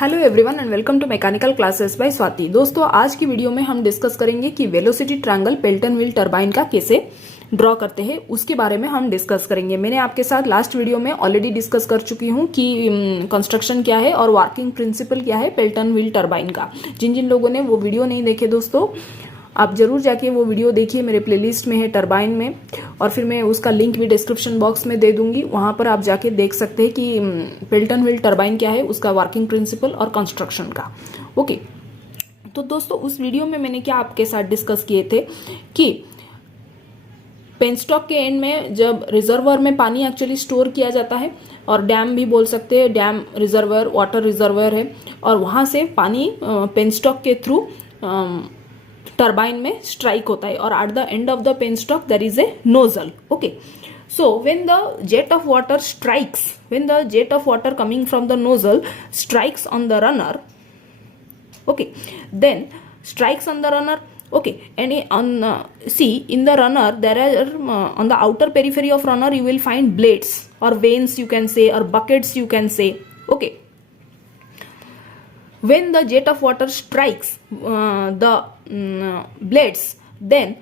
Hello everyone and welcome to mechanical classes by Swati. दोस्तों आज की वीडियो में हम डिस्कस करेंगे कि velocity triangle Pelton wheel turbine का कैसे ड्रॉ करते हैं, उसके बारे में हम डिस्कस करेंगे। मैंने आपके साथ लास्ट वीडियो में ऑलरेडी डिस्कस कर चुकी हूँ कि कंस्ट्रक्शन क्या है और वर्किंग प्रिंसिपल क्या है पेल्टन व्हील टरबाइन का। जिन जिन लोगों ने वो वीडियो नहीं देखे दोस्तों, आप जरूर जाके वो वीडियो देखिए, मेरे प्लेलिस्ट में है टरबाइन में, और फिर मैं उसका लिंक भी डिस्क्रिप्शन बॉक्स में दे दूंगी। वहां पर आप जाके देख सकते हैं कि पेल्टन व्हील टरबाइन क्या है, उसका वर्किंग प्रिंसिपल और कंस्ट्रक्शन का। ओके, तो दोस्तों उस वीडियो में मैंने क्या आपके साथ डिस्कस किए थे कि पेनस्टॉक के एंड में जब रिजर्वर में पानी एक्चुअली स्टोर किया जाता है, और डैम भी बोल सकते हैं, डैम रिजर्वर वाटर रिजर्वर है, और वहां से पानी पेनस्टॉक के थ्रू टरबाइन में स्ट्राइक होता है, और at the end of the penstock there is a nozzle. Okay, so when the jet of water strikes, when the jet of water coming from the nozzle strikes on the runner, okay, then strikes on the runner, okay, and on see in the runner there are on the outer periphery of runner you will find blades or veins you can say, or buckets you can say. Okay, when the jet of water strikes the blades, then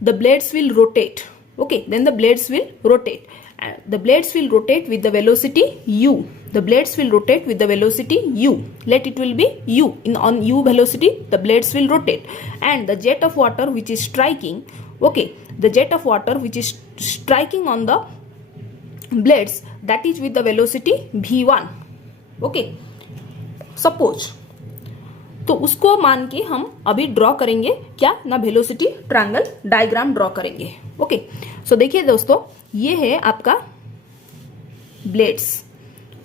the blades will rotate. Okay, then the blades will rotate. The blades will rotate with the velocity u. The blades will rotate with the velocity u. Let it will be u. On u velocity, the blades will rotate. And the jet of water which is striking, okay, the jet of water which is striking on the blades, that is with the velocity v1. Okay, suppose, तो उसको मान के हम अभी draw करेंगे क्या ना, velocity triangle diagram draw करेंगे। ओके, सो देखिए दोस्तों, ये है आपका ब्लेड्स।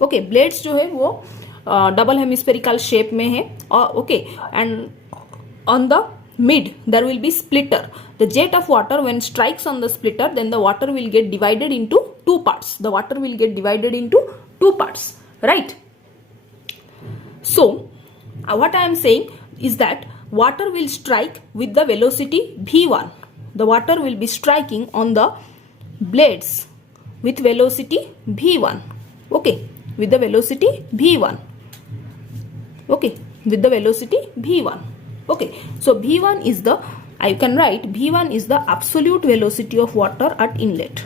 ओके, ब्लेड्स जो है वो डबल हेमिस्फेरिकल शेप में है, और okay, and on the mid there will be splitter. The jet of water when strikes on the splitter, then the water will get divided into two parts. The water will get divided into two parts, right? So what I am saying is that water will strike with the velocity v1. The water will be striking on the blades with velocity v1. Okay, with the velocity v1. Okay, with the velocity v1. Okay, so v1 is the, I can write v1 is the absolute velocity of water at inlet.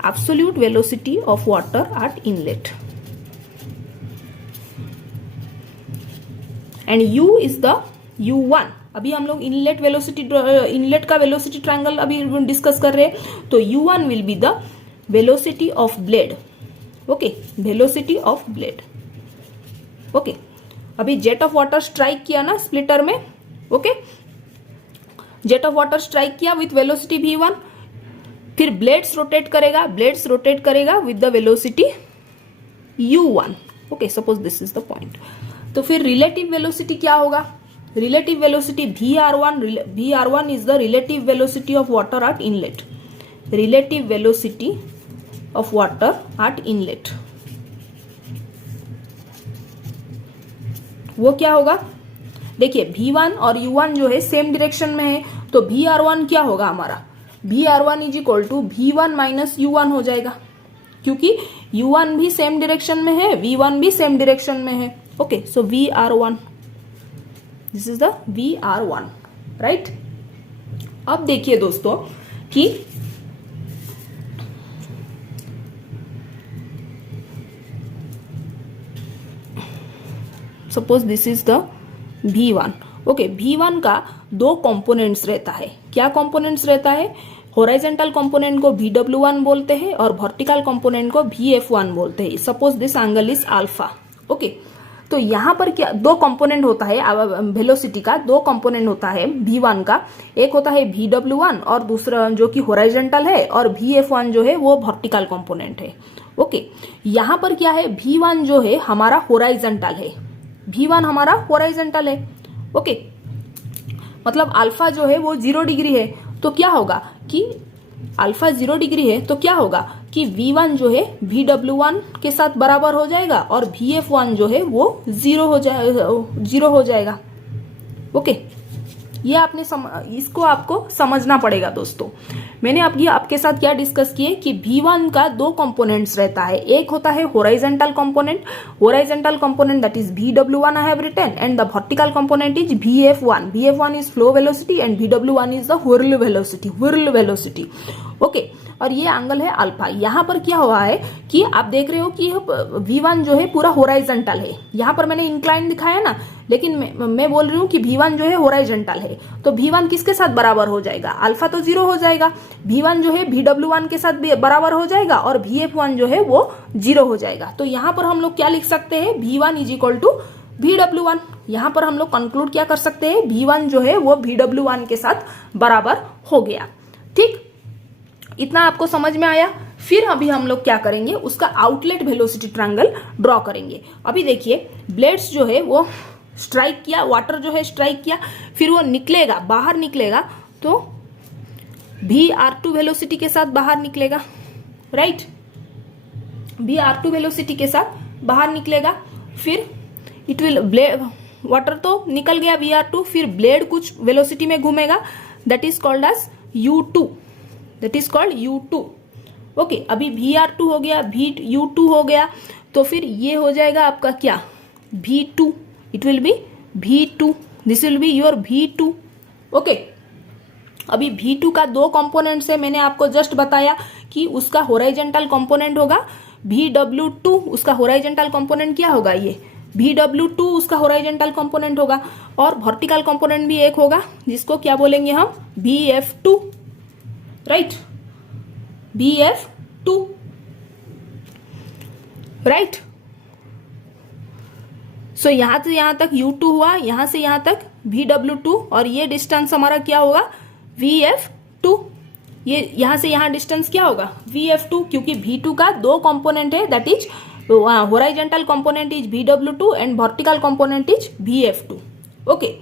Absolute velocity of water at inlet. And u is the u1। अभी हम लोग inlet velocity, inlet का velocity triangle अभी discuss कर रहे हैं, तो u1 will be the velocity of blade. Okay, velocity of blade. Okay, अभी जेट ऑफ वाटर स्ट्राइक किया ना स्प्लिटर में। Okay, jet of water strike किया विथ वेलोसिटी v1, फिर ब्लेड्स रोटेट करेगा, ब्लेड्स रोटेट करेगा with the velocity u1। Okay, suppose this is the point. तो फिर रिलेटिव वेलोसिटी क्या होगा? Relative velocity Vr1, Vr1 is the relative velocity of water at inlet. Relative velocity of water at inlet वो क्या होगा? देखिए V1 और U1 जो है सेम डायरेक्शन में है, तो Vr1 क्या होगा हमारा? Vr1 is equal to V1 minus U1 हो जाएगा, क्योंकि U1 भी सेम डायरेक्शन में है, V1 भी सेम डायरेक्शन में है। Okay, so Vr1, this is the Vr1, right. अब देखिए दोस्तों कि suppose this is the V1। Okay, V1 का दो कंपोनेंट्स रहता है। क्या कंपोनेंट्स रहता है? हॉरिजॉन्टल कंपोनेंट को Vw1 बोलते हैं और वर्टिकल कंपोनेंट को Vf1 बोलते हैं। Suppose this angle is alpha. Okay, तो यहां पर क्या दो कंपोनेंट होता है वेलोसिटी का? दो कंपोनेंट होता है v1 का, एक होता है Vw1 और दूसरा जो कि हॉरिजॉन्टल है, और Vf1 जो है वो वर्टिकल कंपोनेंट है। ओके, यहां पर क्या है? v1 जो है हमारा हॉरिजॉन्टल है, v1 हमारा हॉरिजॉन्टल है। ओके, मतलब अल्फा जो है वो 0 डिग्री है, तो क्या होगा कि अल्फा 0 डिग्री है, तो क्या होगा कि v1 जो है Vw1 के साथ बराबर हो जाएगा, और Vf1 जो है वो 0 हो जाएगा। ओके, ये इसको आपको समझना पड़ेगा दोस्तों। मैंने आपके साथ क्या डिस्कस किए कि V1 का दो कंपोनेंट्स रहता है, एक होता है horizontal component that is VW1 I have written, and the vertical component is VF1 is flow velocity and VW1 is the whirl velocity. Okay, और ये एंगल है अल्फा। यहाँ पर क्या हुआ है कि आप देख रहे हो कि V1 जो है पूरा होराइजेंटल है, यहाँ पर मैंने इंक्लाइन दिखाया ना, लेकिन मैं बोल रही हूँ कि V1 जो है होराइजेंटल है, तो V1 किसके साथ बराबर हो जाएगा, अल्फा तो 0 हो जाएगा, V1 जो है VW1 के साथ बराबर हो जाएगा और VF1 जो है वो 0 हो जाएगा। तो यहाँ पर हम लोग क्या लिख सकते हैं, V1 is equal to VW1। यहाँ पर हम लोग कंक्लूड क्या कर सकते हैं, V1 जो है वो VW1 के साथ बराबर हो गया। ठीक, इतना आपको समझ में आया। फिर अभी हम लोग क्या करेंगे, उसका आउटलेट वेलोसिटी ट्रायंगल ड्रॉ करेंगे। अभी देखिए, ब्लेड्स जो है वो स्ट्राइक किया, वाटर जो है स्ट्राइक किया, फिर वो निकलेगा, बाहर निकलेगा, तो VR2 वेलोसिटी के साथ बाहर निकलेगा, राइट, VR2 वेलोसिटी के साथ बाहर निकलेगा। फिर इट विल वाटर तो निकल गया VR2, फिर ब्लेड कुछ वेलोसिटी में घूमेगा, that is called as U2। Okay, अभी VR2 हो गया, U2 हो गया, तो फिर ये हो जाएगा आपका क्या, V2, it will be V2, this will be your V2। Okay, अभी V2 का दो कंपोनेंट्स है, मैंने आपको जस्ट बताया कि उसका होराइजेंटल कंपोनेंट होगा VW2, उसका होराइजेंटल कंपोनेंट क्या होगा, ये VW2 उसका होराइजेंटल कंपोनेंट होगा, और वर्टिकल कंपोनेंट भी एक होगा जिसको क्या बोलेंगे हम, VF2, राइट, VF2, राइट। सो यहां से यहां तक U2 हुआ, यहां से यहां तक VW2, और ये डिस्टेंस हमारा क्या होगा, VF2। ये यहां से यहां डिस्टेंस क्या होगा, VF2, क्योंकि V2 का दो कंपोनेंट है, that is होराइजेंटल component is VW2 and vertical component is VF2। Okay,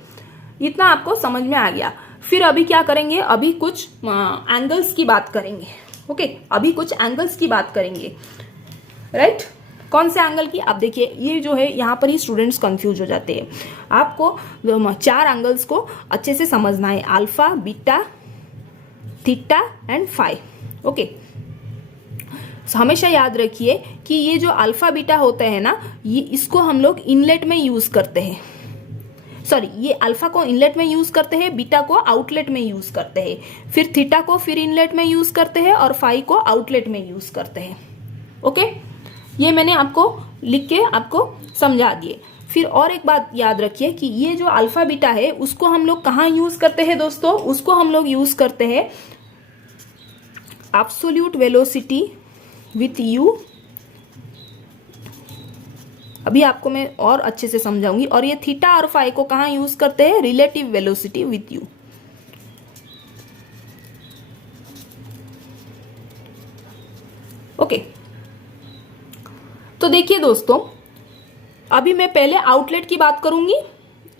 इतना आपको समझ में आ गया। फिर अभी क्या करेंगे, अभी कुछ एंगल्स की बात करेंगे। ओके, अभी कुछ एंगल्स की बात करेंगे, राइट। कौन से एंगल की, आप देखिए, ये जो है यहाँ पर ही स्टूडेंट्स कंफ्यूज हो जाते हैं। आपको 4 एंगल्स को अच्छे से समझना है, alpha, beta, theta and phi. Okay, हमेशा याद रखिए कि ये जो अल्फा बीटा होते हैं ना, ये इसको हम लोग इनलेट में यूज करते हैं, सॉरी, ये अल्फा को इनलेट में यूज करते हैं, बीटा को आउटलेट में यूज करते हैं, फिर थीटा को फिर इनलेट में यूज करते हैं, और फाई को आउटलेट में यूज करते हैं। ओके, ये मैंने आपको लिख के आपको समझा दिए। फिर और एक बात याद रखिए कि ये जो अल्फा बीटा है उसको हम लोग कहाँ यूज करते हैं दोस्तों, उसको हम लोग यूज करते हैं एब्सोल्यूट वेलोसिटी विथ यू। अभी आपको मैं और अच्छे से समझाऊंगी। और ये थीटा और फाई को कहाँ यूज करते हैं, relative velocity with you. Okay, तो देखिए दोस्तों, अभी मैं पहले आउटलेट की बात करूंगी।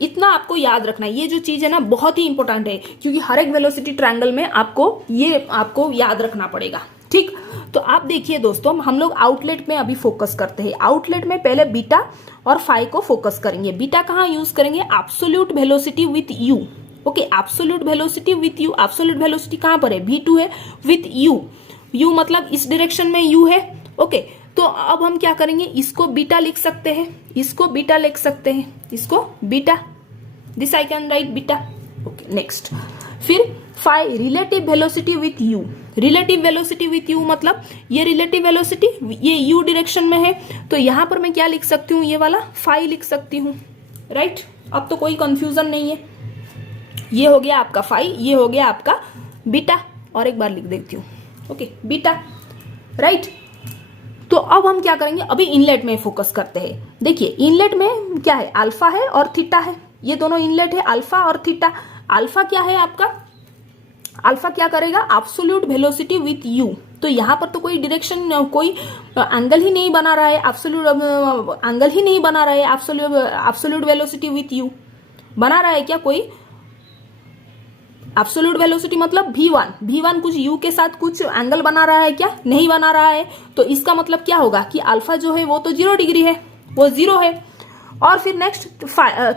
इतना आपको याद रखना है, ये जो चीज है ना बहुत ही इंपॉर्टेंट है, क्योंकि हर एक वेलोसिटी ट्रायंगल में आपको याद रखना पड़ेगा। ठीक, तो आप देखिए दोस्तों, हम लोग आउटलेट में अभी फोकस करते हैं। आउटलेट में पहले बीटा और फाई को फोकस करेंगे। बीटा कहाँ यूज करेंगे, absolute velocity with you. Okay, absolute velocity with you, absolute velocity कहाँ पर है, V2 है, विथ यू। यू मतलब इस डायरेक्शन में यू है। ओके, तो अब हम क्या करेंगे, इसको बीटा लिख सकते हैं, इसको बीटा लिख सकते हैं, इसको beta, this I can write beta. Okay, next, फिर phi relative velocity with U. Relative velocity with U मतलब ये रिलेटिव वेलोसिटी ये यू डायरेक्शन में है, तो यहां पर मैं क्या लिख सकती हूँ, ये वाला फाई लिख सकती हूँ, राइट। अब तो कोई कंफ्यूजन नहीं है, ये हो गया आपका फाई, ये हो गया आपका बीटा। और एक बार लिख देती हूँ, ओके, बीटा, राइट। तो अब हम क्या करेंगे, अभी इनलेट में फोकस करते हैं। देखिए, इनलेट में क्या है, अल्फा है और थीटा है, ये दोनों इनलेट है, अल्फा और थीटा। अल्फा क्या है आपका, अल्फा क्या करेगा, एब्सोल्यूट वेलोसिटी विथ यू। तो यहाँ पर तो कोई डायरेक्शन, कोई एंगल ही नहीं बना रहा है, एब्सोल्यूट एंगल ही नहीं बना रहा है, एब्सोल्यूट वेलोसिटी विथ यू बना रहा है क्या कोई, एब्सोल्यूट वेलोसिटी मतलब V1 कुछ u के साथ कुछ एंगल बना रहा है क्या, नहीं बना रहा है। तो इसका मतलब क्या होगा कि अल्फा जो है वो तो 0 डिग्री है, वो 0 है। और फिर नेक्स्ट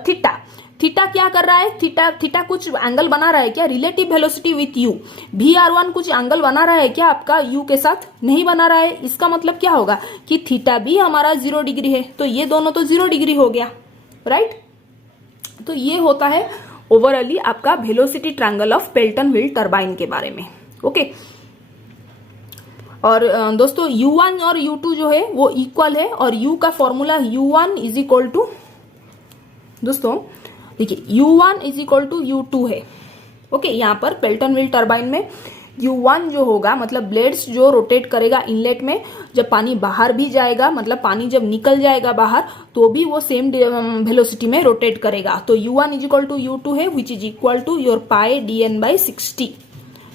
थीटा, थीटा क्या कर रहा है, थीटा कुछ एंगल बना रहा है क्या, relative velocity with you. VR1 कुछ एंगल बना रहा है क्या आपका यू के साथ, नहीं बना रहा है। इसका मतलब क्या होगा कि थीटा भी हमारा 0 डिग्री है, तो ये दोनों तो 0 डिग्री हो गया, राइट। तो ये होता है ओवरऑली आपका velocity triangle of Pelton wheel turbine के बारे में, ओके। और दोस्तों U1 और U2 जो है वो इक्वल है, और U का formula U1 is equal to, दोस्तों देखिए U1 is equal to U2 है, ओके। यहाँ पर पेल्टन व्हील टरबाइन में U1 जो होगा मतलब ब्लेड्स जो रोटेट करेगा इनलेट में, जब पानी बाहर भी जाएगा मतलब पानी जब निकल जाएगा बाहर तो भी वो सेम वेलोसिटी में रोटेट करेगा। तो U1 is equal to U2 है, which is equal to your pi dN/60।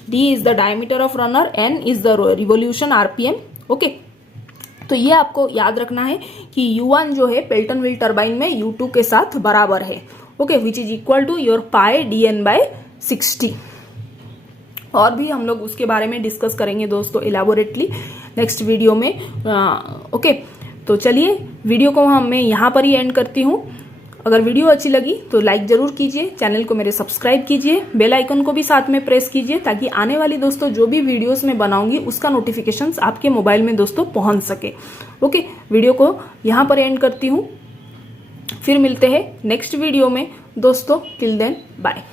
D is the diameter of runner, N is the revolution RPM, okay. तो ये आपको याद रखना है कि U1 जो है पेल्टन व्हील टरबाइन में U2 के साथ बराबर है, okay, which is equal to your pi dN/60। और भी हम लोग उसके बारे में डिस्कस करेंगे दोस्तों इलेबोरेटली नेक्स्ट वीडियो में, ओके। तो चलिए वीडियो को मैं यहाँ पर ही एंड करती हूँ। अगर वीडियो अच्छी लगी तो लाइक जरूर कीजिए, चैनल को मेरे सब्सक्राइब कीजिए, बेल आइकन को भी साथ में प्रेस कीजिए, ताकि आने वाली दोस्तों जो भी वीडियोस मैं बनाऊंगी उसका नोटिफिकेशंस आपके मोबाइल में दोस्तों पहुंच सके, ओके। वीडियो को यहाँ पर एंड करती हूँ, फिर मिलते हैं नेक्स्ट वीडियो में दोस्तों। Till then bye.